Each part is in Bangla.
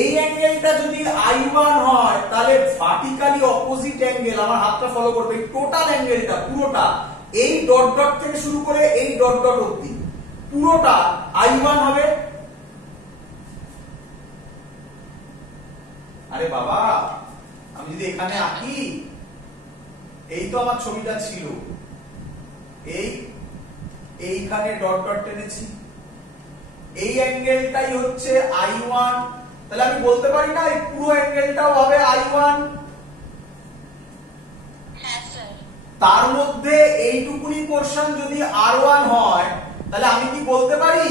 এই অ্যাঙ্গেলটা যদি I1 হয় তাহলে ভার্টিক্যালি অপোজিট অ্যাঙ্গেল, আমার হাতটা ফলো করবে, টোটাল অ্যাঙ্গেলটা পুরোটা এই ডট ডট থেকে শুরু করে এই ডট ডট অবধি পুরোটা I1 হবে। আরে বাবা, আমি যদি এখানে আঁকি, এই তো আমার ছবিটা ছিল, এইখানে ডট ডট টেনেছি, এই অ্যাঙ্গেলটাই হচ্ছে I1, তাহলে আমি বলতে পারি না এই পুরো অ্যাঙ্গেলটাও হবে I1? হ্যাঁ স্যার। তার মধ্যে এইটুকুনি পোরশন যদি R1 হয় তাহলে আমি কি বলতে পারি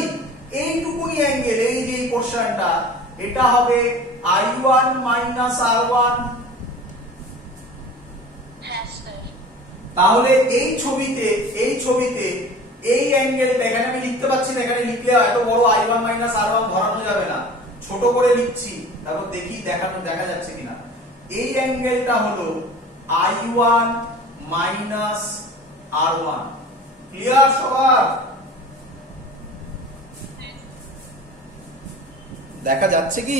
এইটুকুনি অ্যাঙ্গেল, এই যে এই পোরশনটা, এটা হবে I1 মাইনাস R1? হ্যাঁ স্যার। তাহলে এই ছবিতে এই অ্যাঙ্গেলটা এখানে আমি লিখতে পাচ্ছি না, এখানে লিখলে এত বড় I1 মাইনাস R1 ধরানো যাবে না, ছোট করে লিখছি, তারপর দেখি দেখা যাচ্ছে কিনা। এই অ্যাঙ্গেলটা হলো I1 মাইনাস R1। ক্লিয়ার সবার? দেখা যাচ্ছে কি?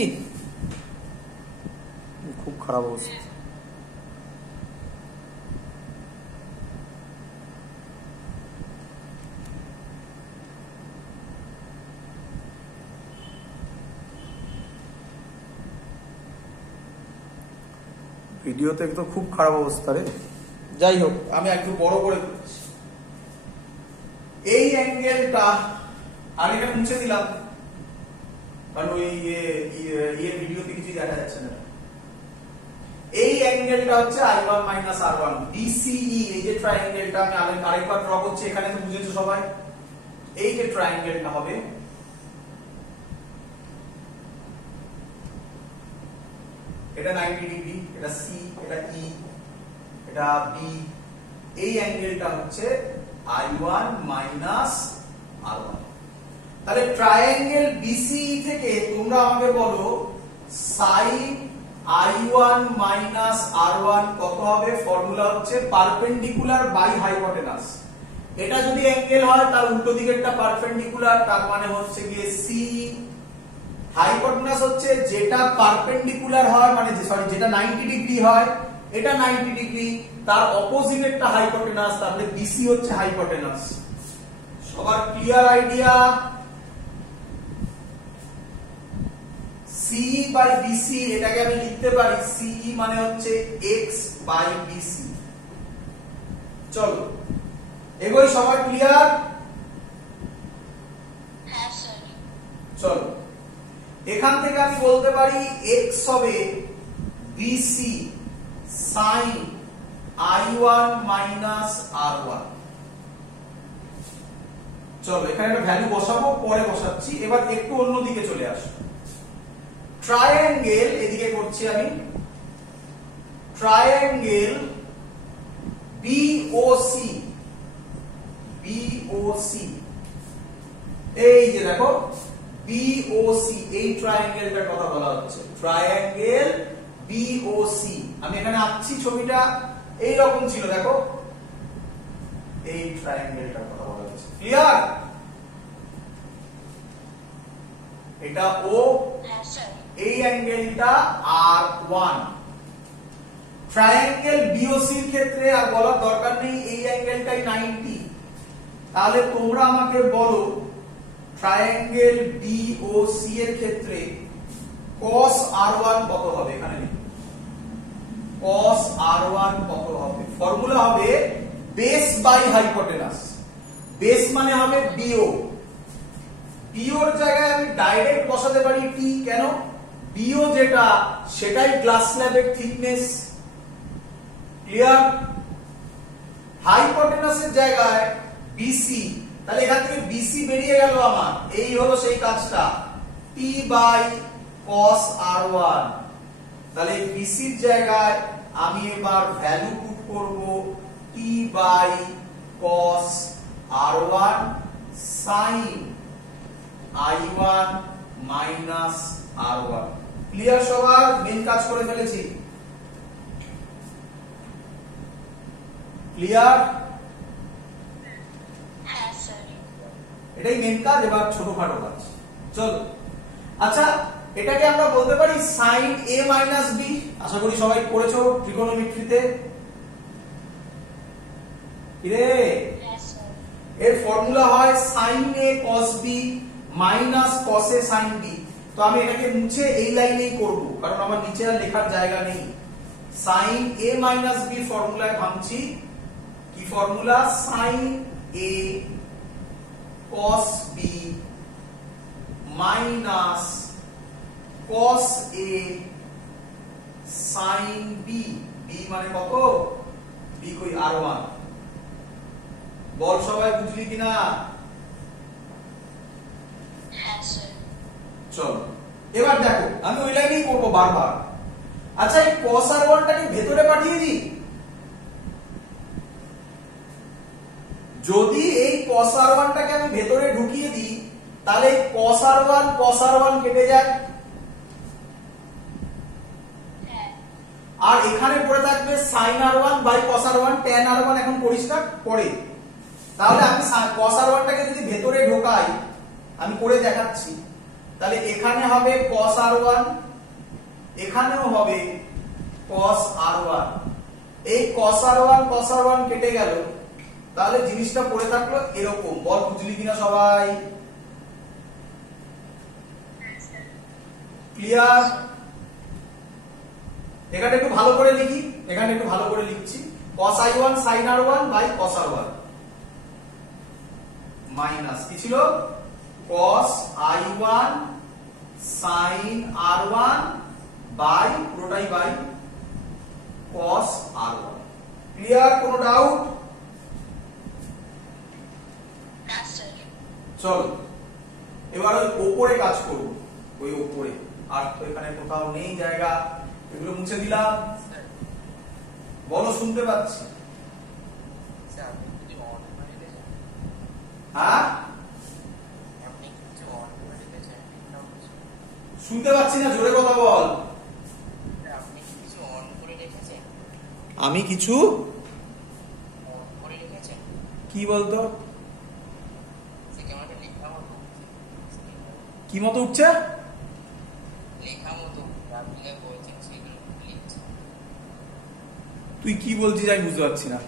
খুব খারাপ অবস্থা। ভিডিওতে তো খুব খারাপ অবস্থা রে। যাই হোক, আমি একটু বড় করে করছি। এই অ্যাঙ্গেলটা, আর এটা মুছে দিলাম কারণ ওই ভিডিওতে কিছু দেখা যাচ্ছে না। এই অ্যাঙ্গেলটা হচ্ছে I1 মাইনাস R1, BCE। এই যে ট্রায়াঙ্গেলটা আমি আরেকবার ড্র করছি, এখানে তো বুঝেছো সবাই। এই যে ট্রায়াঙ্গেলটা হবে, এটা 90 ডিগ্রি, এটা C, এটা E, এটা B। এই অ্যাঙ্গেলটা হচ্ছে I1 মাইনাস R1। তাহলে ট্রায়াঙ্গেল BCE থেকে তোমরা আমাকে বলো sin I1 মাইনাস R1 কত হবে? ফর্মুলা হচ্ছে পারপেন্ডিকুলার বাই হাইপোটেনাস। এটা যদি অ্যাঙ্গেল হয় তার উল্টো দিকেরটা পারপেন্ডিকুলার, তার মানে হচ্ছে গিয়ে C। হাইপোটেনাস হচ্ছে যেটা পারপেন্ডিকুলার হয়, মানে যেটা 90 ডিগ্রি হয়, এটা 90 ডিগ্রি, তার অপোজিটেরটা হাইপোটেনাস, তাহলে BC হচ্ছে হাইপোটেনাস। সবার clear idea? CE by BC, এটাকে আমি লিখতে পারি CE মানে হচ্ছে X বাই BC। চলো এগোই, সবার ক্লিয়ার? হ্যাঁ স্যার। চলো, এখান থেকে আমি বলতে পারি X হবে BC sin I1 minus R1। চলো এখানে একটা ভ্যালু বসাবো, পরে বসাচ্ছি। এবার একটু অন্যদিকে চলে আসো। ট্রায়াঙ্গেল, এদিকে করছি আমি, ট্রায়াঙ্গেল BOC, এই যে দেখো BOC, এই ট্রায়াঙ্গেলটার কথা বলা হচ্ছে, ট্রায়াঙ্গেল BOC। আমি এখানে আঁকছি, ছবিটা এই রকম ছিল, দেখো এই ট্রায়াঙ্গেলটার কথা বলা হচ্ছে। ক্লিয়ার? এটা O, হ্যাঁ স্যার। এই অ্যাঙ্গেলটা R1। ট্রায়াঙ্গেল BOC এর ক্ষেত্রে আর বলার দরকার নেই, এই অ্যাঙ্গেলটাই 90। তাহলে তোমরা আমাকে বলো ট্রায়াঙ্গেল BOC এর ক্ষেত্রে cos R1 কত হবে? এখানে লিখো cos R1 কত হবে? ফর্মুলা হবে বেস বাই হাইপোটেনাস। বেস মানে হবে BO, BO এর জায়গায় আমি ডাইরেক্ট বসাতে পারি T। কেন? BO যেটা সেটাই গ্লাস স্ল্যাবের থিকনেস। ক্লিয়ার? হাইপোটেনাসের জায়গায় BC, তাহলে এখান থেকে BC বেরিয়ে গেল আমার, এই হলো সেই কাজটা, T বাই cos R1। তাহলে BC এর জায়গায় আমি এবার ভ্যালু পুট করব T by cos R1 sin I1 minus R1। Clear সবার? মেন কাজ করে ফেলেছি। ক্লিয়ার? হ্যাঁ স্যার। এটাই মেন কাজ, এবার ছোটখাটো কাজ। চলো, আচ্ছা এটাকে আমরা বলতে পারি sin a মাইনাস b। আশা করি সবাই করেছো ট্রিগোনোমেট্রিতে। কিরে Yes, sir. এর ফর্মুলা হয় sin a cos b minus cos a sin b। তো আমি এটাকে মুছে এই লাইনেই করব, কারণ আমার নিচে আর লেখার জায়গা নেই। sin a minus b ফর্মুলায় ভাঙছি। কি formula? sin a cos b minus cos a sin b। b মানে কত? b কই? r1। বল সবাই বুঝলি কিনা? Yes, sir. চলো এবার দেখো, আমি ওই লাইনেই করবো বারবার। আচ্ছা, এই cos r1 টাকে ভেতরে পাঠিয়ে দিই। যদি এই cos r1 টাকে আমি ভেতরে ঢুকিয়ে দিই, তাহলে cos r1 কেটে যায়, হ্যাঁ। আর এখানে পড়ে থাকবে sin r1 by cos r1। tan r1 এখন করিস না, পরে। তাহলে আমি cos r1 টাকে যদি ভেতরে ঢোকাই, আমি করে দেখাচ্ছি, তাহলে এখানে হবে cos r1, এখানেও হবে cos r1। এই cos r1 কেটে গেল, তাহলে জিনিসটা পড়ে থাকলো এরকম। বল বুঝলি কিনা সবাই? ক্লিয়ার? এখানে একটু ভালো করে লিখি, এখানে একটু ভালো করে লিখছি। cos i1 sin r1 by cos r1 minus কি ছিল? cos i1 sin r1 by পুরোটাই বাই cos r1। ক্লিয়ার? কোনো ডাউট? Yes, sir. চলো এবার ওই উপরে কাজ করব, ওই উপরে। আর তো এখানে কোথাও নেই জায়গা, এগুলো মুছে দিলাম। বলো, শুনতে পাচ্ছি? হ্যাঁ, শুনতে পাচ্ছি না, জোরে কথা বল। আমি কিছু কি বলতো? কি মতো উঠছে? তুই কি বলছিস আমি বুঝতে পারছি না।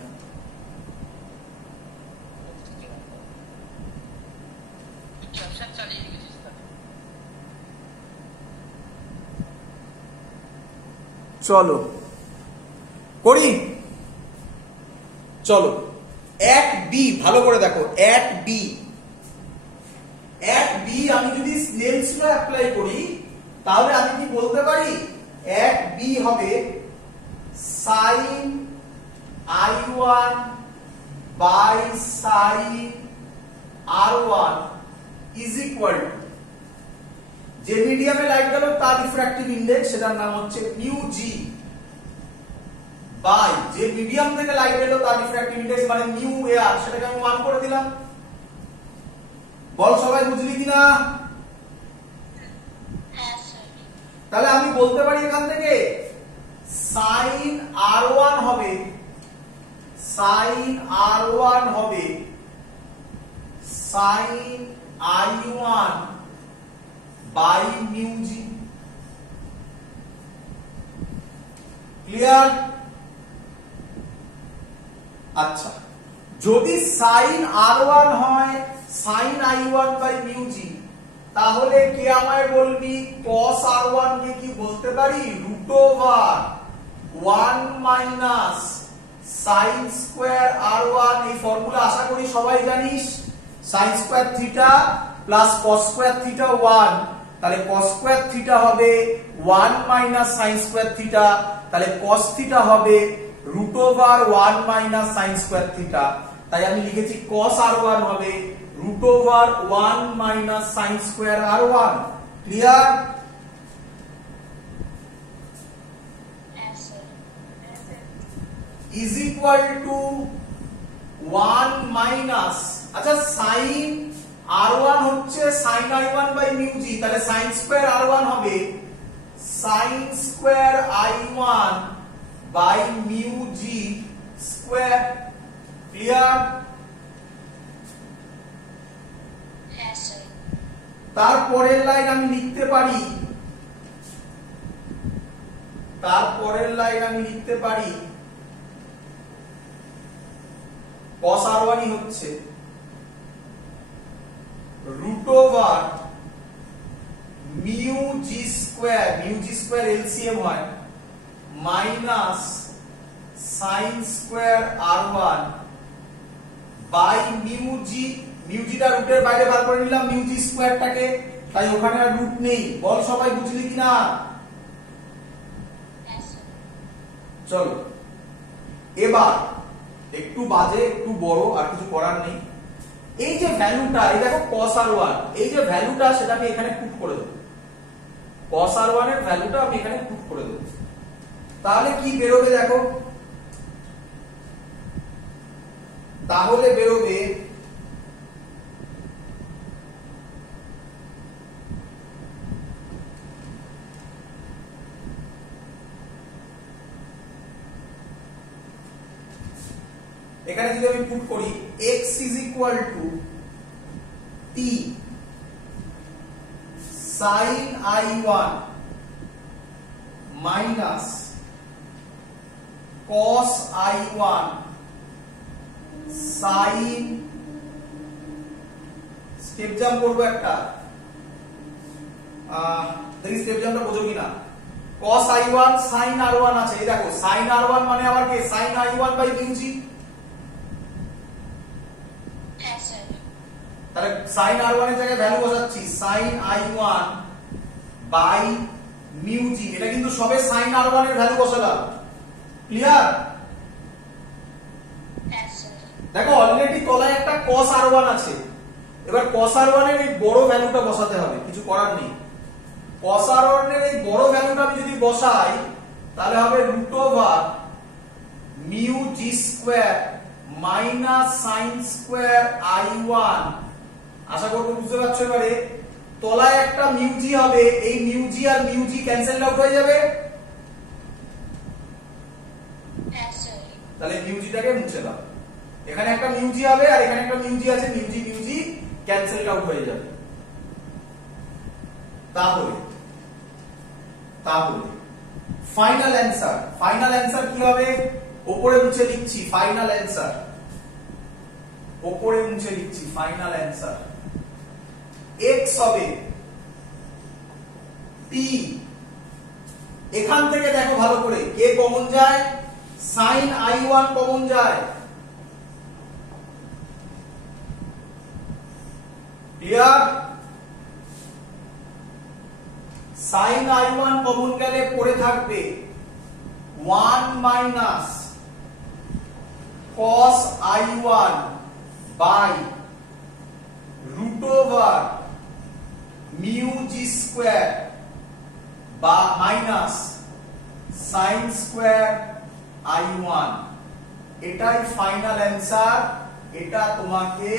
চলো করি, চলো। এক বি ভালো করে দেখো, এক বি আমি যদি স্নেলস ল অ্যাপ্লাই করি, তাহলে আমি কি বলতে পারি? এক বি হবে sin i1 by sin r1 is equal to, যে মিডিয়ামে লাইট গেল তার রিফ্র্যাক্টিভ ইন্ডেক্স, সেটার নাম হচ্ছে মিউ জি, বাই যে মিডিয়াম থেকে লাইট এলো তার রিফ্র্যাক্টিভ ইন্ডেক্স মানে মিউ এআর, সেটাকে আমি 1 করে দিলাম। বল সবাই বুঝলি কিনা? Yes, sir. তাহলে আমি বলতে পারি এখান থেকে sin r1 হবে sin i1 by mu G. Clear? আচ্ছা, যদি sin r1 হয় sin i1 বাই মিউ জি, তাহলে কে আমায় বলবি cos r1 কে কি বলতে পারি? Root over 1 minus sin square r1। এই ফর্মুলা আশা করি সবাই জানিস, sin square theta plus cos square theta 1। তাহলে cos স্কয়ার থিটা হবে 1 মাইনাস sin স্কয়ার থিটা, তাহলে cos থিটা হবে root over 1 minus sin square theta. তাই আমি লিখেছি cos r1 হবে root over 1 minus sin square r1। Clear? Yes, sir. Is equal to 1 minus, আচ্ছা sin r1 হচ্ছে sin i1 বাই মিউ জি, তাহলে sin স্কয়ার r1 হবে sin square i1 by mu G square. Clear? Yes, sir. তারপরের লাইন আমি লিখতে পারি তারপরের লাইন আমি লিখতে পারি cos r1 হচ্ছে root over mu g square LCM হয় minus sin square r1 by mu g টা রুটের বাইরে বার করে নিলাম mu g স্কয়ারটাকে, তাই ওখানে আর রুট নেই। বল সবাই বুঝলি কিনা? চলো এবার একটু বাজে একটু বড়, আর কিছু করার নেই। এই যে ভ্যালুটা, এই দেখো cos r1, এই যে ভ্যালুটা সেটা আমি এখানে পুট করে দেব। cos r1 এর ভ্যালুটা আমি এখানে পুট করে দেব। তাহলে কি বেরোবে দেখো, তাহলে বেরোবে এখানে যদি আমি পুট করি x is equal to t sin i1 minus cos i1 sin, step jump করবো একটা, দেখি স্টেপ জাম্পটা বোঝো কিনা। cos i1 sin r1 আছে, এই দেখো sin r1 মানে আবার কি sin i1 by mu g, তাহলে sin r1 এর জায়গায় ভ্যালু বসাচ্ছি sin i1 by mu g, এটা কিন্তু সবে sin r1 এর ভ্যালু বসালাম। ক্লিয়ার? দেখো অলরেডি তলায় একটা cos r1 আছে, এবার cos r1 এর এই বড় ভ্যালুটা বসাতে হবে, কিছু করার নেই। cos r1 এর এই বড় ভ্যালুটা আমি যদি বসাই তাহলে হবে root over mu g square minus sin square i1। আশা করব বুঝতে পারছো। এবারে তলায় একটা mu g হবে, এই mu g আর mu g ক্যান্সেল আউট হয়ে যাবে, তাহলে mu g টাকে মুছে দাও। এখানে একটা mu g হবে আর এখানে একটা mu g আছে, mu g ক্যান্সেল আউট হয়ে যাবে। তাহলে ফাইনাল অ্যানসার কি হবে? উপরে মুছে লিখছি ফাইনাল অ্যানসার, উপরে মুছে লিখছি ফাইনাল অ্যানসার। x হবে t, এখান থেকে দেখো ভালো করে কে কমন যায়, sin i1 কমন যায়। ক্লিয়ার? sin i1 কমন গেলে পড়ে থাকবে 1 minus cos i1 by root over mu g square বা minus sin square i1। এটাই ফাইনাল অ্যানসার। এটা তোমাকে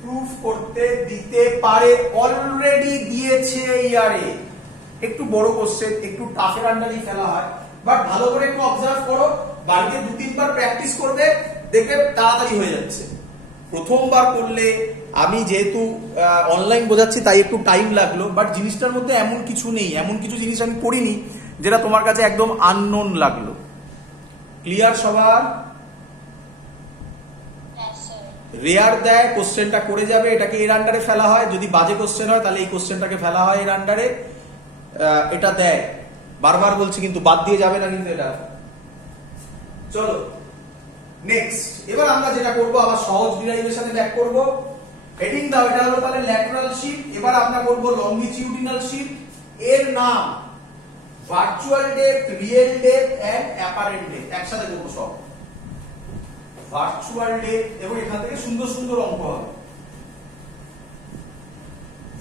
প্রুফ করতে দিতে পারে, অলরেডি দিয়েছে ইয়ারে। একটু বড় কোশ্চেন, একটু টাফের আন্ডারেই ফেলা হয়, বাট ভালো করে একটু অবজার্ভ করো, বাড়িতে 2-3 বার প্র্যাকটিস করবে, দেখবে তাড়াতাড়ি হয়ে যাচ্ছে। প্রথমবার করলে, আমি যেহেতু অনলাইন বোঝাচ্ছি তাই একটু টাইম লাগলো, বাট জিনিসটার মধ্যে এমন কিছু নেই, এমন কিছু জিনিস আমি পড়িনি যেটা তোমার কাছে একদম আননোন লাগলো। ক্লিয়ার সবার? রেয়ার দেয়, কোশ্চেনটা করে যাবে, এটাকে এর আন্ডারে ফেলা হয়। যদি বাজে কোশ্চেন হয় তাহলে এই কোশ্চেনটাকে ফেলা হয় এর আন্ডারে, এটা দেয়। বারবার বলছি কিন্তু বাদ দিয়ে যাবে না কিন্তু এটা। চলো নেক্সট, এবার আমরা যেটা করব আবার সহজ ডিরাইভেশনে ব্যাক করব। হেডিং দাও, এটা হলো তাহলে ল্যাটারাল শিফট। এবার আমরা করব লংগিটিউডিনাল শিফট। এর নাম virtual depth, real depth and apparent depth, একসাথে করব সব। ভার্চুয়াল ডেপথ, এবং এখান থেকে সুন্দর সুন্দর অঙ্ক হবে।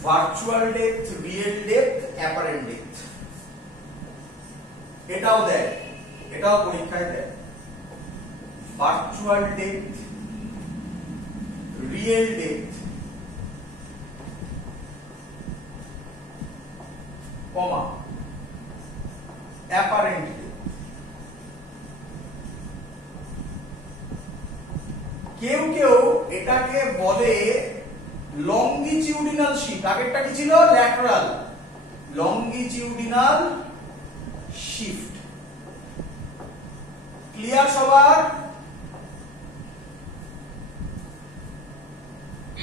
Virtual depth, real depth, apparent depth, এটাও দেয়, এটাও পরীক্ষায় দেয়। ভার্চুয়াল ডেপথ, রিয়েল ডেপথ, কমা অ্যাপারেন্ট ডেপথ। কেউ কেউ এটাকে বলে লংগিটিউডিনাল শিফট। আগেরটা কি ছিল? ল্যাটারাল। Longitudinal shift. ক্লিয়ার সবার?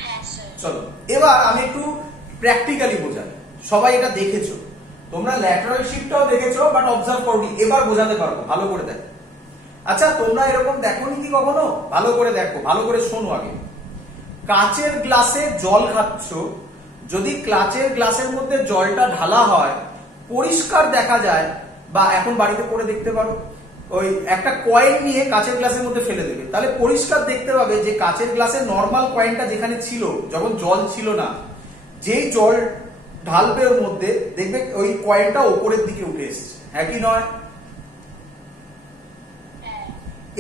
হ্যাঁ স্যার। চলো এবার আমি একটু প্র্যাকটিক্যালি বোঝাই। সবাই এটা দেখেছো, তোমরা ল্যাটারাল শিফটটাও দেখেছো, বাট অবজার্ভ করনি। এবার বোঝাতে পারবো, ভালো করে দেখো। আচ্ছা তোমরা এরকম দেখোনি কি কখনো? ভালো করে দেখো, ভালো করে শোনো আগে। কাচের গ্লাসে জল খাচ্ছ, যদি কাচের গ্লাসের মধ্যে জলটা ঢালা হয় পরিষ্কার দেখা যায়, বা এখন বাড়িতে করে দেখতে পারো, ওই একটা কয়েন নিয়ে কাচের গ্লাসের মধ্যে ফেলে দেবে, তাহলে পরিষ্কার দেখতে পাবে যে কাচের গ্লাসের নর্মাল কয়েনটা যেখানে ছিল, যখন জল ছিল না, যেই জল ঢালবে ওর মধ্যে দেখবে ওই কয়েনটা উপরের দিকে উঠে এসছে, হ্যাঁ কি নয়?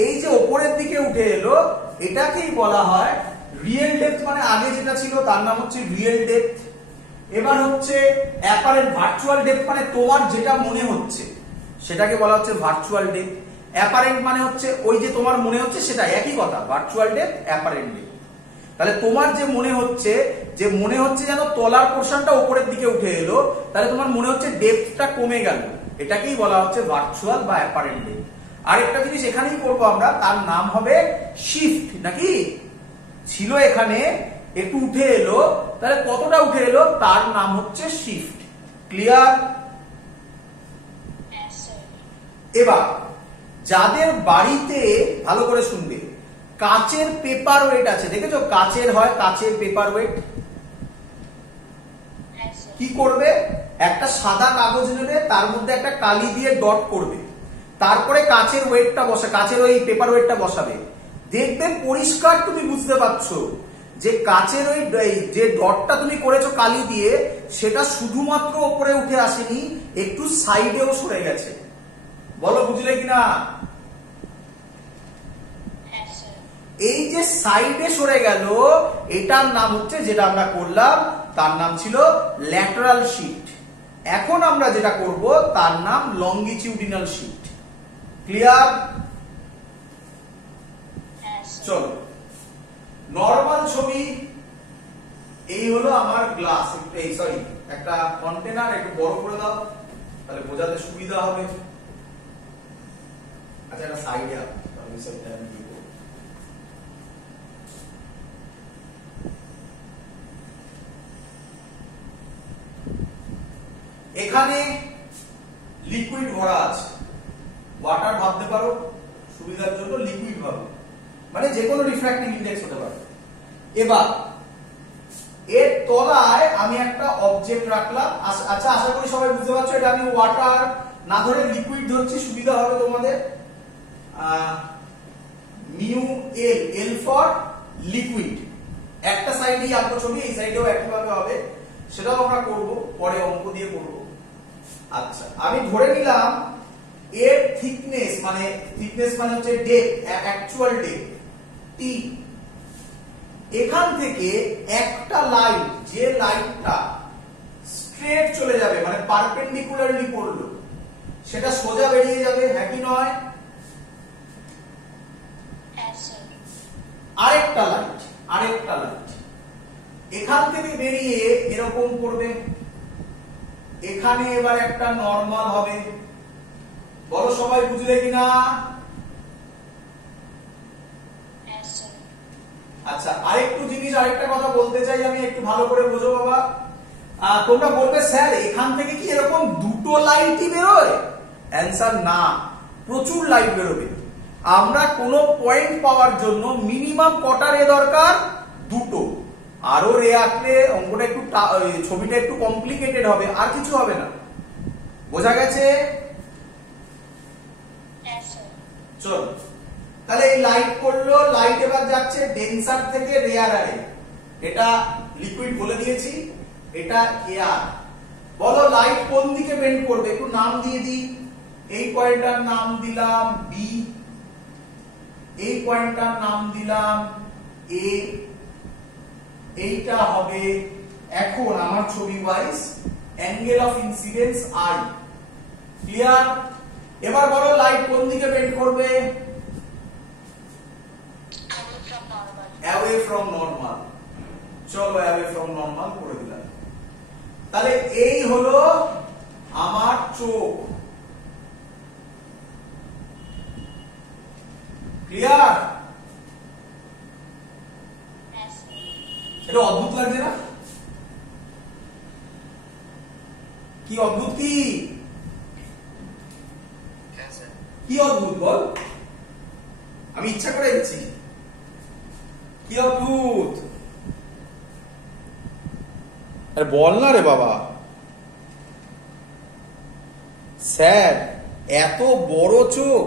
এই যে উপরের দিকে উঠে এলো, এটাকেই বলা হয় রিয়েল ডেপথ। মানে আগে যেটা ছিল তার নাম হচ্ছে রিয়েল ডেপথ। এবার হচ্ছে অ্যাপারেন্ট ভার্চুয়াল ডেপথ, মানে তোমার যেটা মনে হচ্ছে সেটাকে বলা হচ্ছে ভার্চুয়াল ডেপথ। অ্যাপারেন্ট মানে হচ্ছে ওই যে তোমার মনে হচ্ছে সেটা, একই কথা, ভার্চুয়াল ডেপথ অ্যাপারেন্ট ডেপথ। তাহলে তোমার যে মনে হচ্ছে যেন তলার পোরশনটা উপরের দিকে উঠে এলো, তাহলে তোমার মনে হচ্ছে ডেপথটা কমে গেল, এটাকেই বলা হচ্ছে ভার্চুয়াল বা অ্যাপারেন্ট ডেপথ। আর একটা জিনিস এখানেই করবো আমরা, তার নাম হবে শিফট। নাকি ছিল এখানে, একটু উঠে এলো, তাহলে কতটা উঠে এলো তার নাম হচ্ছে শিফট। ক্লিয়ার? এবার যাদের বাড়িতে, ভালো করে শুনবে, কাচের পেপার ওয়েট আছে, দেখেছো কাচের হয়, কাচের পেপার ওয়েট, কি করবে? একটা সাদা কাগজ নেবে, তার মধ্যে একটা কালি দিয়ে ডট করবে, তারপরে কাচের ওয়েটটা কাচের ওই পেপার ওয়েটটা বসাবে, দেখবে পরিষ্কার তুমি বুঝতে পারছো যে কাচের ওই যে ডটটা তুমি করেছো কালি দিয়ে, সেটা শুধুমাত্র উপরে উঠে আসেনি, একটু সাইডেও সরে গেছে। বলো বুঝলে কিনা? এই যে সাইডে সরে গেল, এটার নাম হচ্ছে, যেটা আমরা করলাম তার নাম ছিল ল্যাটারাল শিফট। এখন আমরা যেটা করব তার নাম লঙ্গিটিউডিনাল শিফট। ক্লিয়ার? চলো নরমাল ছবি, এই হলো আমার গ্লাস, এই সরি একটা কন্টেনার, একটু বড় করে দাও তাহলে বোঝাতে সুবিধা হবে। আচ্ছা একটা সাইডে এখানে লিকুইড ভরা আছে, ওয়াটার ভাবতে পারো সুবিধার জন্য, লিকুইড ভাবো, মানে যে কোনো রিফ্র্যাক্টিভ ইনডেক্স হতে পারে। এবার এর তলায় আমি একটা অবজেক্ট রাখলাম। আচ্ছা আশা করি সবাই বুঝতে পারছো, এটা আমি ওয়াটার না ধরে লিকুইড ধরছি, সুবিধা হবে তোমাদের। Mu L, L for liquid. একটা সাইডেই আঁকবো ছবি, এই সাইডেও একইভাবে হবে, সেটাও আমরা করব, পরে অঙ্ক দিয়ে করব। আচ্ছা আমি ধরে নিলাম এর থিকনেস মানে হচ্ছে ডেপথ, অ্যাকচুয়াল ডেপথ টি। এখান থেকে একটা লাইন, যে লাইনটা স্ট্রেট চলে যাবে, মানে পারপেন্ডিকুলারলি পড়লো, সেটা সোজা বেরিয়ে যাবে, হ্যাঁ কি নয়? আরেকটা লাইট এখান থেকে বেরিয়ে এরকম করবে, এখানে এবার একটা নরমাল হবে। বলো সবাই বুঝলে কিনা? আচ্ছা আরেকটু জিনিস, আরেকটা কথা বলতে চাই আমি, একটু ভালো করে বোঝো বাবা। তোমরা বলবে স্যার এখান থেকে কি এরকম দুটো লাইটই বেরোয়? অ্যান্সার না, প্রচুর লাইট বেরোবে। আমরা কোনো পয়েন্ট পাওয়ার জন্য মিনিমাম কটা রে দরকার? দুটো। আরো রে আঁকলে অঙ্কটা একটু, ছবিটা একটু কমপ্লিকেটেড হবে, আর কিছু হবে না। বোঝা গেছে? চলো তাহলে এই লাইট পড়লো, লাইট এবার যাচ্ছে ডেন্সার থেকে রেয়ারারে। এটা লিকুইড বলে দিয়েছি, এটা এয়ার। বলো লাইট কোন দিকে বেন্ড করবে? একটু নাম দিয়ে দিই। এই পয়েন্টটার নাম দিলাম বি, এই পয়েন্টটার নাম দিলাম এ, এইটা হবে এখন আমার ছবি wise angle of incidence I. Clear? এবার বলো লাইট কোন দিকে বেন্ড করবে? Away from normal. চলো অ্যাওয়ে ফ্রম নরমাল করে দিলাম। তাহলে এই হলো আমার চোখ, ক্লিয়ার? Yes, sir. এটা অদ্ভুত লাগছে না? কি অদ্ভুত? কি হ্যাঁ স্যার। কি অদ্ভুত বল? আমি ইচ্ছা করে দিচ্ছি। কি অদ্ভুত? আরে বল না রে বাবা। স্যার এত বড় চোখ,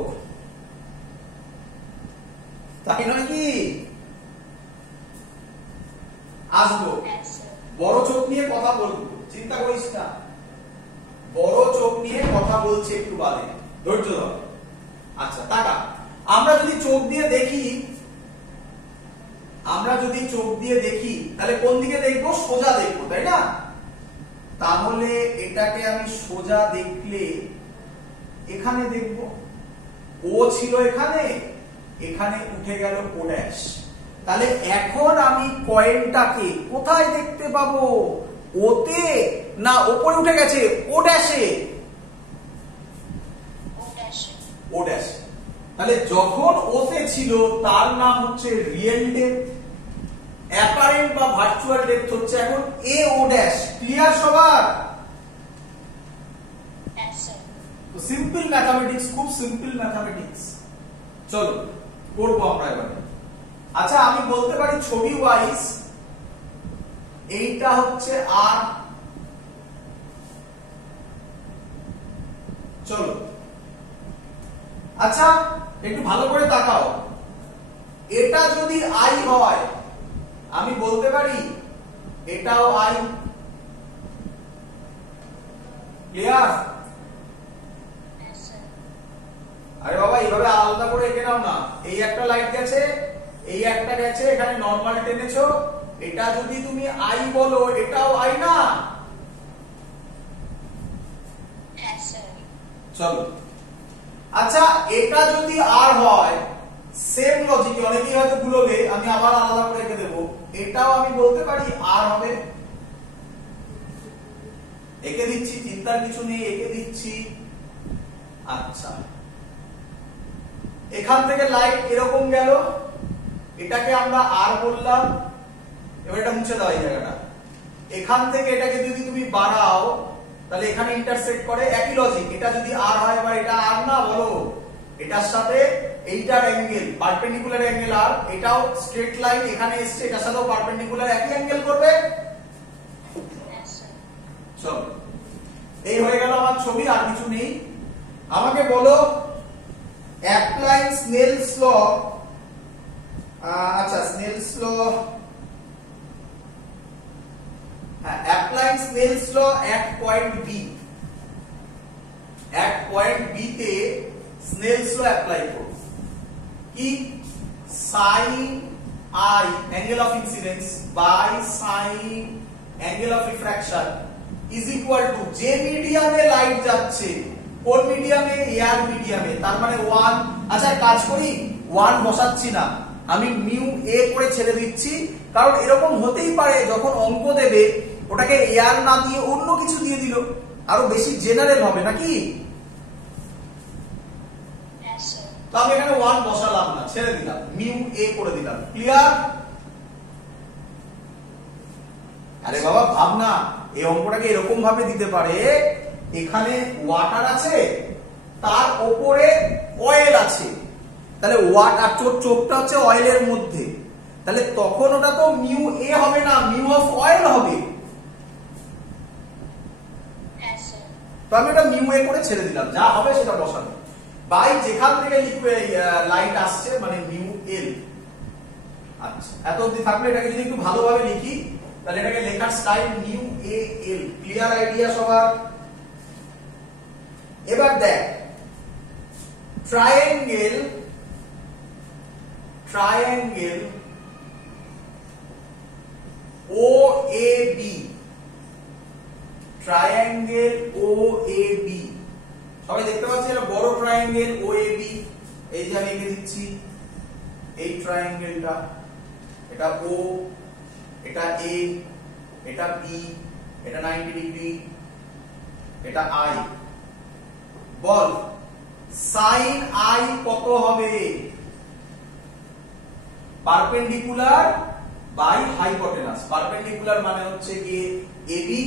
তাই নয় কি? আসবো, Yes, sir. বড় চোখ নিয়ে কথা বলবো, চিন্তা করিস না। বড় চোখ নিয়ে কথা বলছে একটু বাদে, ধৈর্য ধর। আচ্ছা টাকা, আমরা যদি চোখ দিয়ে দেখি, তাহলে কোন দিকে দেখবো? সোজা দেখবো, তাই না? তাহলে এটাকে আমি সোজা দেখলে এখানে দেখবো। ও ছিল এখানে, এখানে উঠে গেল ও ড্যাশ। তাহলে এখন আমি কয়েনটাকে কোথায় দেখতে পাবো? ওতে না ওপরে উঠে গেছে ও ড্যাশে? O dash. ও ড্যাশে। তাহলে যখন ওতে ছিল তার নাম হচ্ছে রিয়েল ডেপথ, অ্যাপারেন্ট বা ভার্চুয়াল ডেপথ হচ্ছে এখন এ ও ড্যাশ। ক্লিয়ার সবার? Yes, sir. তো সিম্পল ম্যাথমেটিক্স, খুব সিম্পল ম্যাথমেটিক্স। চলো করবো আমরা এবারে। আচ্ছা আমি বলতে পারি ছবি ওয়াইজ এইটা হচ্ছে আর। চলো আচ্ছা একটু ভালো করে তাকাও, এটা যদি আই হয় আমি বলতে পারি এটাও আই। ক্লিয়ার? Yes, sir. আরে বাবা এইভাবে আলাদা করে এঁকে নাও না। এই একটা লাইট গেছে, এই একটা গেছে, এখানে নরমাল টেনেছো, এটা যদি তুমি আই বলো এটাও আই না? Yes, sir. চলো আচ্ছা এটা যদি আর হয়, সেম লজিকে অনেকেই হয়তো ভুলবে, আমি আবার আলাদা করে এঁকে দেবো, এটাও আমি বলতে পারি আর হবে। এঁকে দিচ্ছি, চিন্তার কিছু নেই, এঁকে দিচ্ছি। আচ্ছা এখান থেকে লাইট এরকম গেল, এটাকে আমরা আর বললাম। এবার এটা মুছে দাও এই জায়গাটা। এখান থেকে এটাকে যদি তুমি বাড়াও তাহলে এখানে ইন্টারসেক্ট করে, একই লজিক। এটা যদি আর হয়, এবার এটা আর না বলো, এটার সাথে এইটার অ্যাঙ্গেল পারপেন্ডিকুলার অ্যাঙ্গেল আর, এটাও স্ট্রেট লাইন এখানে এসছে, এটার সাথেও পারপেন্ডিকুলার একই অ্যাঙ্গেল করবে। Yes, sir. চলো এই হয়ে গেল আমার ছবি, আর কিছু নেই। আমাকে বলো অ্যাপ্লাইং স্নেলস ল। আচ্ছা Snell's law, applying Snell's law at point B. At point B তে স্নেলস ল অ্যাপ্লাই করব। কি? Sine I angle of incidence by sine angle of refraction is equal to, যে মিডিয়ামে লাইট যাচ্ছে, কোন মিডিয়ামে? এয়ার মিডিয়ামে, তার মানে 1। আচ্ছা কাজ করি, 1 বসাচ্ছি না, আমি মিউ এ করে ছেড়ে দিচ্ছি, কারণ এরকম হতেই পারে যখন অঙ্ক দেবে ওটাকে এয়ার না দিয়ে অন্য কিছু দিয়ে দিল, আরো বেশি জেনারেল হবে নাকি? Yes, sir. তো আমি এখানে 1 বসালাম না, ছেড়ে দিলাম, মিউ এ করে দিলাম। ক্লিয়ার? আরে বাবা ভাবনা, এই অঙ্কটাকে এরকম ভাবে দিতে পারে, এখানে ওয়াটার আছে, তার উপরে অয়েল আছে, তাহলে ওয়াটার চোখটা হচ্ছে অয়েলের মধ্যে, তাহলে তখন ওটা তো মিউ এ হবে না, মিউ অফ অয়েল হবে। Yes, sir. তো আমি এটা মিউ এ করে ছেড়ে দিলাম, যা হবে সেটা বসানো। বাই যেখান থেকে লাইট আসছে মানে মিউ এল। আচ্ছা এত অবধি থাকলে এটাকে যদি একটু ভালোভাবে লিখি তাহলে এটাকে লেখার style mu a L. Clear idea সবার? এবার দেখ triangle O A B, triangle O A B, সবাই দেখতে পাচ্ছি এটা বড় ট্রায়াঙ্গেল ও এ বি। এই যে আমি এঁকে দিচ্ছি এই ট্রায়াঙ্গেলটা, এটা ও, এটা এ, এটা বি, এটা 90 ডিগ্রি, এটা আই। বল সাইন আই কত হবে? Perpendicular by hypotenuse. পারপেন্ডিকুলার মানে হচ্ছে গিয়ে AB,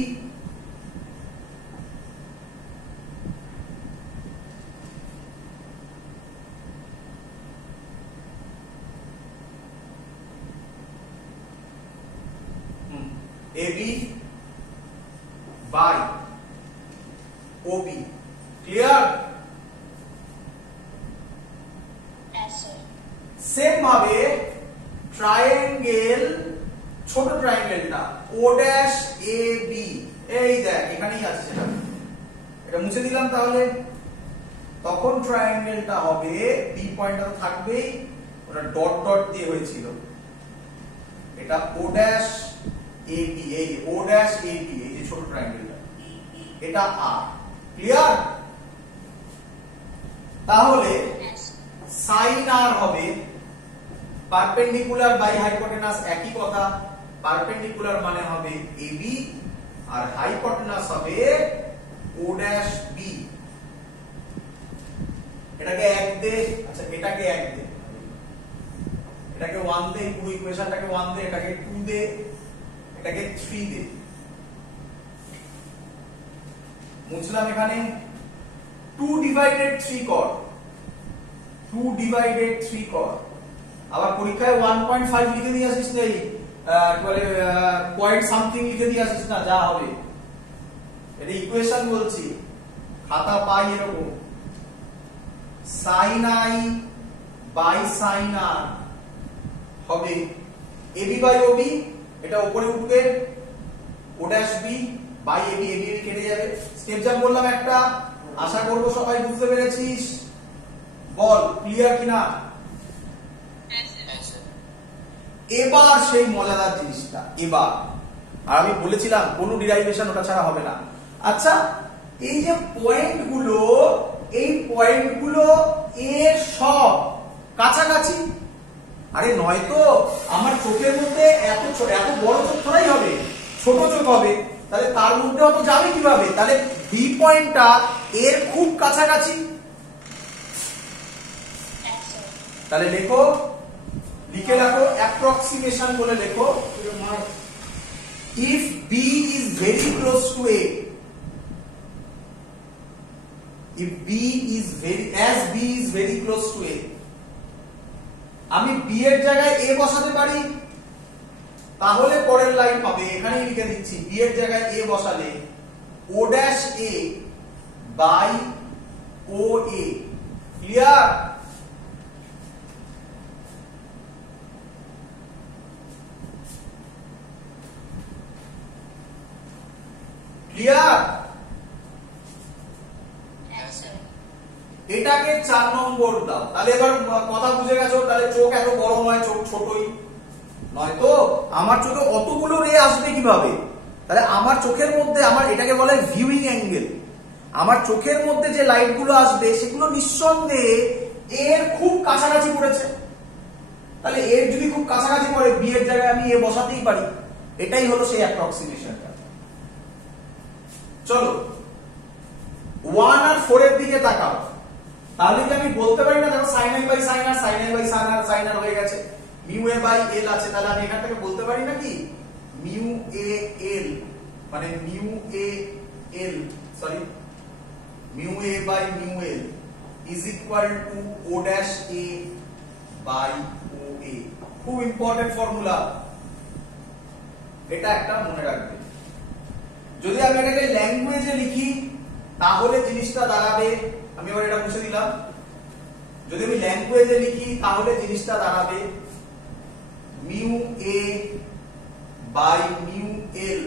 AB by OB. Clear? Yes, sir. Same ভাবে ট্রায়াঙ্গেল, ছোট ট্রায়াঙ্গেলটা ও ড্যাশ এ বি, এই দেখ এখানেই আছে সেটা, এটা মুছে দিলাম। তাহলে তখন ট্রায়াঙ্গেলটা হবে, বি পয়েন্টটা তো থাকবেই, ওটা ডট ডট দিয়ে হয়েছিল, এটা ও ড্যাশ এ বি, এই ও ড্যাশ এ বি, এই যে ছোট ট্রায়াঙ্গেলটা, এটা আর। ক্লিয়ার? তাহলে Yes. সাইন আর হবে পারপেন্ডিকুলার বাই হাইপোটেনাস, একই কথা। পারপেন্ডিকুলার মানে হবে এবি আর হাইপোটেনাস হবে ও ড্যাশ বি। এটাকে এক দে, আচ্ছা এটাকে এক দে, এটাকে 1 দে, পুরো ইকুয়েশনটাকে 1 দে, এটাকে 2 দে, এটাকে 3 দে। মুছলাম এখানে 2 ডিভাইডেড 3 কর, 2 ডিভাইডেড 3 কর। আবার পরীক্ষায় 1.5 লিখে দিয়ে আসিস না, কি বলে পয়েন্ট সামথিং লিখে দিয়ে আসিস না, যা হবে। এটা ইকুয়েশন বলছি, খাতা পাই এরকম। Sine i by sine r হবে এবি বাই ওবি, এটা উপরে উঠবে O dash B by AB, AB কেটে যাবে। স্টেপ যা বললাম একটা, আশা করব সবাই বুঝতে পেরেছিস। বল ক্লিয়ার কিনা? এবার সেই মজাদার জিনিসটা, এবার আর আমি বলেছিলাম কোন ডিরাইভেশন ওটা ছাড়া হবে না। আচ্ছা এই যে পয়েন্টগুলো, এই পয়েন্টগুলো এর সব কাছাকাছি, আরে নয় তো আমার চোখের মধ্যে এত এত বড় চোখ থোড়াই হবে, ছোট চোখ হবে, তাহলে তার মধ্যে অত যাবে কিভাবে? তাহলে বি পয়েন্টটা এর খুব কাছাকাছি। Yes, sir. তাহলে লেখো, লিখে রাখো, অ্যাপ্রক্সিমেশন বলে লেখো। If B is very close to A, if b is very, as b is very close to a, আমি b এর জায়গায় a বসাতে পারি, তাহলে পরের লাইন হবে, এখানেই লিখে দিচ্ছি, b এর জায়গায় a বসালে o dash a by o a। Clear? Clear? Yes, sir. এটাকে 4 নম্বর দাও। তাহলে এবার কথা বুঝে গেছো, তাহলে চোখ এত বড় নয়, চোখ ছোটই নয় তো, আমার চোখে অতগুলো রে আসবে কিভাবে? তাহলে আমার চোখের মধ্যে, আমার এটাকে বলে ভিউইং অ্যাঙ্গেল, আমার চোখের মধ্যে যে লাইট গুলো আসবে সেগুলো নিঃসন্দেহে এর খুব কাছাকাছি পড়েছে। তাহলে এর যদি খুব কাছাকাছি পড়ে, বি এর জায়গায় আমি এ বসাতেই পারি। এটাই হলো সেই অ্যাপ্রক্সিমেশনটা। চলো 1 আর 4 এর দিকে তাকাও, তাহলে কি আমি বলতে পারি না, দেখো sin i by sin r, sin i by sin r হয়ে গেছে, মিউ এ বাই এল আছে, তাহলে আমি এখান থেকে বলতে পারি না কি মিউ এ এল, মানে mu a l, sorry mu A by mu l is equal to O dash A by O A. খুব ইম্পর্টেন্ট ফর্মুলা, এটা একটা মনে রাখবে। যদি আমি এটাকে ল্যাঙ্গুয়েজে লিখি তাহলে জিনিসটা দাঁড়াবে, আমি আবার এটা মুছে দিলাম, যদি আমি ল্যাঙ্গুয়েজে লিখি তাহলে জিনিসটা দাঁড়াবে mu A by mu l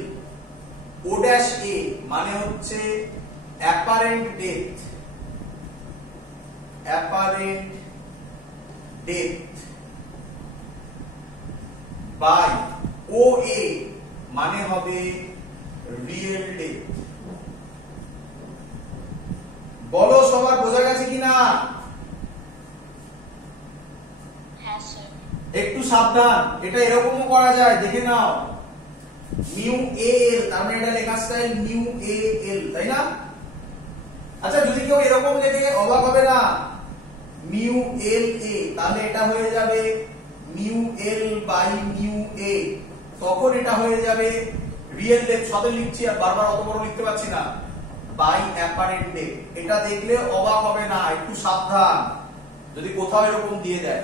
O dash A মানে হচ্ছে apparent depth, apparent depth by O A মানে হবে রিয়েল ডেপথ। বলো সবার বোঝা গেছে কিনা? Yes, sir. একটু সাবধান, এটা এরকমও করা যায়, দেখে নাও, মিউ এ এল, তার মানে এটা লেখা স্টাইল মিউ এ এল, তাই না? আচ্ছা যদি কেউ এরকম লেখে অবাক হবে না, মিউ এল এ, তাহলে এটা হয়ে যাবে mu L by mu A, তখন এটা হয়ে যাবে রিয়েল ডেপথ, সাথে লিখছি আর বারবার অত বড় লিখতে পারছি না, বাই অ্যাপারেন্ট ডেপথ। এটা দেখলে অবাক হবে না, একটু সাবধান যদি কোথাও এরকম দিয়ে দেয়,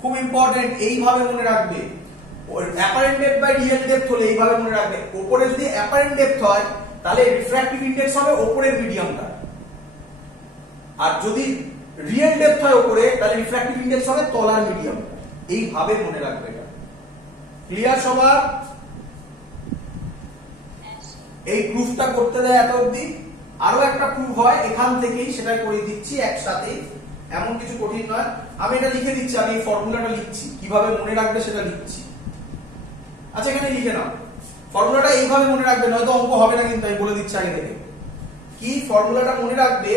খুব ইম্পর্টেন্ট, এইভাবে মনে রাখবে। Apparent depth by real depth হলে এইভাবে মনে রাখবে, উপরে যদি অ্যাপারেন্ট ডেপথ হয় তাহলে রিফ্র্যাক্টিভ ইনডেক্স হবে উপরের মিডিয়ামটা, আর যদি রিয়েল ডেপথ হয় উপরে তাহলে রিফ্র্যাক্টিভ ইনডেক্স হবে তলার মিডিয়ামটা। এইভাবে মনে রাখবে এটা। ক্লিয়ার সবার? এই প্রুফটা করতে দেয় এত অবধি। আরো একটা প্রুফ হয় এখান থেকেই, সেটা করে দিচ্ছি একসাথে, এমন কিছু কঠিন নয়। আমি এটা লিখে দিচ্ছি, আমি এই ফর্মুলাটা লিখছি, কিভাবে মনে রাখবে সেটা লিখছি। আচ্ছা এখানে লিখে নাও, ফর্মুলাটা এইভাবে মনে রাখবে, নয়তো অঙ্ক হবে না কিন্তু, আমি বলে দিচ্ছি আগে থেকে। কি ফর্মুলাটা মনে রাখবে,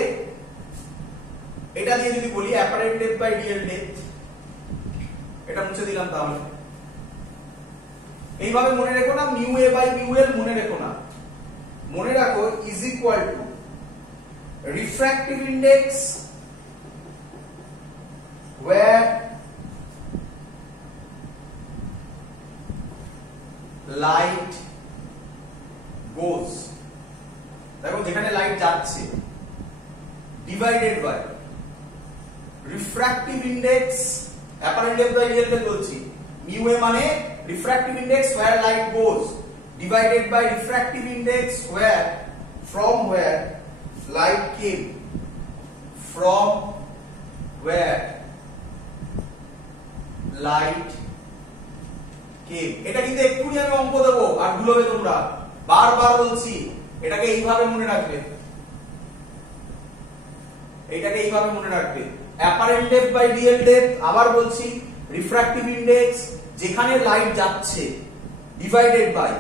এটা দিয়ে যদি বলি apparent depth by real depth, এটা মুছে দিলাম তাহলে। এইভাবে মনে রেখো না, mu A by mu L মনে রেখো না, মনে রাখো is equal to refractive index where light goes, দেখো যেখানে লাইট যাচ্ছে, divided by refractive index, apparent depth by real depth বলছি, মিউ এ মানে refractive index where light goes divided by refractive index where from where light came, from where light came। এটা কিন্তু এক্ষুনি আমি অঙ্ক দেবো আর ভুলবে তোমরা, বারবার বলছি এটাকে এইভাবে মনে রাখবে, এটাকে এইভাবে মনে রাখবে। Apparent depth by real depth, আবার বলছি রিফ্র্যাক্টিভ ইনডেক্স যেখানে লাইট যাচ্ছে, ডিভাইডেড বাই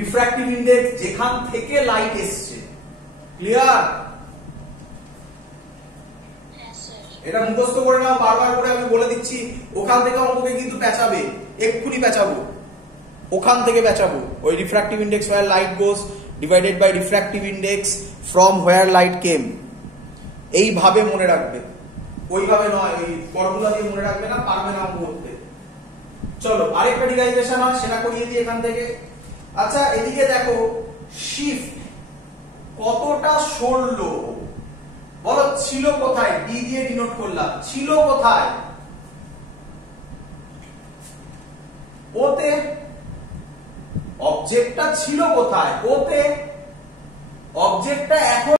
রিফ্র্যাক্টিভ ইনডেক্স যেখান থেকে লাইট এসছে। ক্লিয়ার? এটা মুখস্থ করে নাও, বারবার করে আমি বলে দিচ্ছি, ওখান থেকে অঙ্ককে কিন্তু পেঁচাবে, এক্ষুনি পেঁচাবো, ওখান থেকে পেঁচাবো। ওই refractive index where light goes divided by refractive index from where light came, এইভাবে মনে রাখবে, ওইভাবে নয়, ওই ফর্মুলা দিয়ে মনে রাখবে না, পারবে না অঙ্ক করতে। চলো আরেকটা ডিরাইভেশন হয়, সেটা করিয়ে দিই এখান থেকে। আচ্ছা এদিকে দেখো শিফট কতটা সরলো, বলো ছিল কোথায়, ডি দিয়ে ডিনোট করলাম, ছিল কোথায়, ওতে, অবজেক্টটা ছিল কোথায়, ওতে, অবজেক্টটা এখন